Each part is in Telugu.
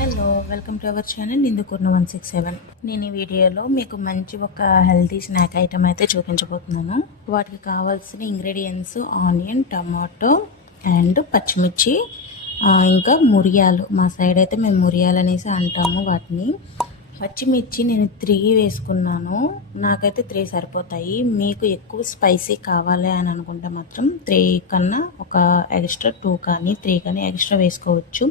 Hello, welcome to our channel నిందుకుర్ను 167. నేను ఈ వీడియోలో మీకు మంచి ఒక హెల్తీ స్నాక్ ఐటమ్ అయితే చూపించబోతున్నాను. వాటికి కావాల్సిన ఇంగ్రీడియంట్స్ ఆనియన్, టమాటో అండ్ పచ్చిమిర్చి, ఇంకా మురియాలు. మా సైడ్ అయితే మేము మురియాలు అనేసి అంటాము వాటిని. పచ్చిమిర్చి నేను 3 వేసుకున్నాను. నాకైతే 3 సరిపోతాయి. మీకు ఎక్కువ స్పైసీ కావాలి అని అనుకుంటే మాత్రం 3 కన్నా ఒక ఎక్స్ట్రా 2 కానీ 3 కానీ ఎక్స్ట్రా వేసుకోవచ్చు.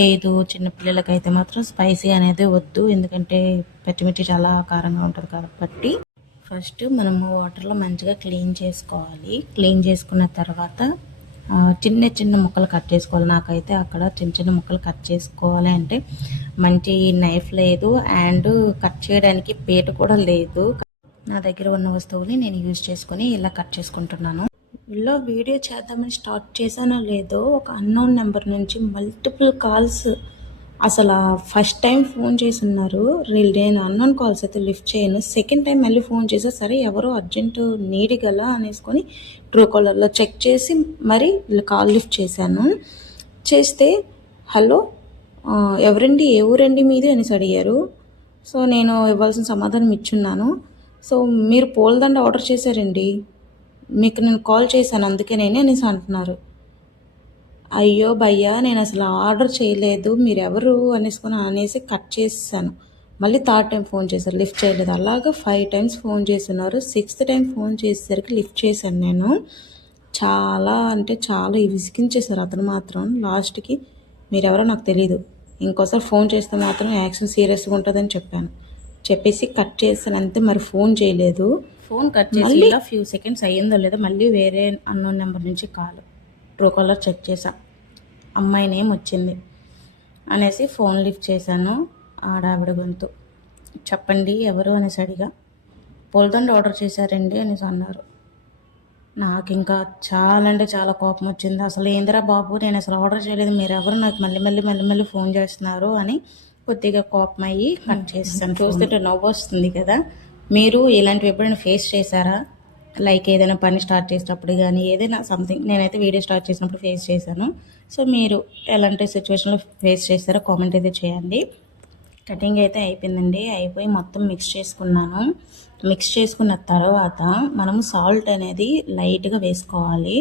లేదు చిన్నపిల్లలకైతే మాత్రం స్పైసీ అనేది వద్దు, ఎందుకంటే పచ్చిమిర్చి చాలా కారంగా ఉంటుంది కాబట్టి. ఫస్ట్ మనము వాటర్లో మంచిగా క్లీన్ చేసుకోవాలి. క్లీన్ చేసుకున్న తర్వాత చిన్న చిన్న ముక్కలు కట్ చేసుకోవాలి. నాకైతే అక్కడ చిన్న చిన్న ముక్కలు కట్ చేసుకోవాలి అంటే మంచి నైఫ్ లేదు అండ్ కట్ చేయడానికి పీట కూడా లేదు. నా దగ్గర ఉన్న వస్తువుని నేను యూజ్ చేసుకొని ఇలా కట్ చేసుకుంటున్నాను. ఇలా వీడియో చేద్దామని స్టార్ట్ చేశానో లేదో ఒక అన్నోన్ నెంబర్ నుంచి మల్టిపుల్ కాల్స్, అసలు ఫస్ట్ టైం ఫోన్ చేసి ఉన్నారు. నేను అన్నోన్ కాల్స్ అయితే లిఫ్ట్ చేయను. సెకండ్ టైం మళ్ళీ ఫోన్ చేసా, సరే ఎవరో అర్జెంటు నీడి గల అనేసుకొని ట్రూ కాలర్లో చెక్ చేసి మరి కాల్ లిఫ్ట్ చేశాను. చేస్తే హలో ఎవరండి, ఏ ఊరండి మీది అనేసి అడిగారు. సో నేను ఇవ్వాల్సిన సమాధానం ఇచ్చున్నాను. సో మీరు పూలదండ ఆర్డర్ చేశారండి, మీకు నేను కాల్ చేశాను అందుకేనేనే అనేసి అంటున్నారు. అయ్యో భయ్యా, నేను అసలు ఆర్డర్ చేయలేదు, మీరు ఎవరు అనేసి కట్ చేశాను. మళ్ళీ 3rd టైం ఫోన్ చేశారు, లిఫ్ట్ చేయలేదు. అలాగా 5 టైమ్స్ ఫోన్ చేస్తున్నారు. 6th టైం ఫోన్ చేసేసరికి లిఫ్ట్ చేశాను నేను. చాలా అంటే చాలా విసిగించేశారు అతను మాత్రం. లాస్ట్కి మీరెవరో నాకు తెలీదు, ఇంకోసారి ఫోన్ చేస్తే మాత్రం యాక్షన్ సీరియస్గా ఉంటుందని చెప్పేసి కట్ చేశాను అంతే. మరి ఫోన్ చేయలేదు. ఫోన్ కట్ చేసి ఇలా ఫ్యూ సెకండ్స్ అయ్యిందో లేదో మళ్ళీ వేరే అన్నోన్ నెంబర్ నుంచి కాల్. ట్రూ కాలర్ చెక్ చేసా, అమ్మాయి నేమ్ వచ్చింది అనేసి ఫోన్ లిఫ్ట్ చేశాను. ఆడావిడ గొంతు, చెప్పండి ఎవరు అనేసి అడిగా. పూలదండ ఆర్డర్ చేశారండి అనేసి అన్నారు. నాకు ఇంకా చాలా అంటే చాలా కోపం వచ్చింది. అసలు ఏందిరా బాబు, నేను అసలు ఆర్డర్ చేయలేదు, మీరు ఎవరు నాకు మళ్ళీ ఫోన్ చేస్తున్నారు అని కొద్దిగా కోపం అయ్యి కట్ చేస్తాను. చూస్తుంటే నవ్వు వస్తుంది కదా. మీరు ఇలాంటివి ఎప్పుడైనా ఫేస్ చేశారా? లైక్ ఏదైనా పని స్టార్ట్ చేసినప్పుడు కానీ ఏదైనా సంథింగ్, నేనైతే వీడియో స్టార్ట్ చేసినప్పుడు ఫేస్ చేశాను. సో మీరు ఎలాంటి సిచ్యువేషన్లో ఫేస్ చేస్తారో కామెంట్ అయితే చేయండి. కటింగ్ అయితే అయిపోయిందండి. అయిపోయి మొత్తం మిక్స్ చేసుకున్నాను. మిక్స్ చేసుకున్న తర్వాత మనము సాల్ట్ అనేది లైట్గా వేసుకోవాలి.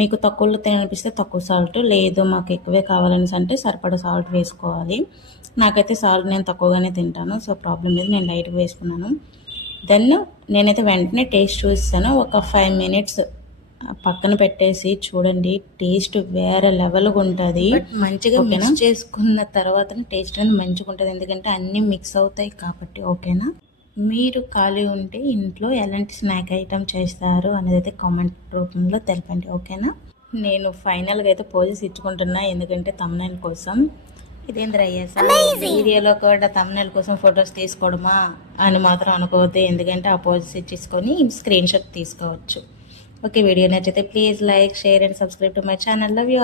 మీకు తక్కువలో తిననిపిస్తే తక్కువ సాల్ట్, లేదు మాకు ఎక్కువే కావాలని అంటే సరిపడా సాల్ట్ వేసుకోవాలి. నాకైతే సాల్ట్ నేను తక్కువగానే తింటాను, సో ప్రాబ్లం లేదు, నేను లైట్గా వేసుకున్నాను. దెన్ నేనైతే వెంటనే టేస్ట్ చూస్తాను. ఒక 5 మినిట్స్ పక్కన పెట్టేసి చూడండి, టేస్ట్ వేరే లెవెల్గా ఉంటుంది. మంచిగా మిక్స్ చేసుకున్న తర్వాత టేస్ట్ అనేది మంచిగా ఉంటుంది, ఎందుకంటే అన్నీ మిక్స్ అవుతాయి కాబట్టి. ఓకేనా? మీరు ఖాళీ ఉంటే ఇంట్లో ఎలాంటి స్నాక్ ఐటమ్ చేస్తారు అనేది అయితే కామెంట్ రూపంలో తెలపండి. ఓకేనా? నేను ఫైనల్గా అయితే పోజెస్ ఇచ్చుకుంటున్నా, ఎందుకంటే తమ్నైల్ కోసం. ఇదేంద్ర అయ్యా వీడియోలో కూడా తమ్నైల్ కోసం ఫొటోస్ తీసుకోవడమా అని మాత్రం అనుకోవద్దు, ఎందుకంటే ఆ పోజెస్ ఇచ్చేసుకొని స్క్రీన్ షాట్ తీసుకోవచ్చు. ఓకే, వీడియో నచ్చితే please like, share and subscribe to my channel. Love you.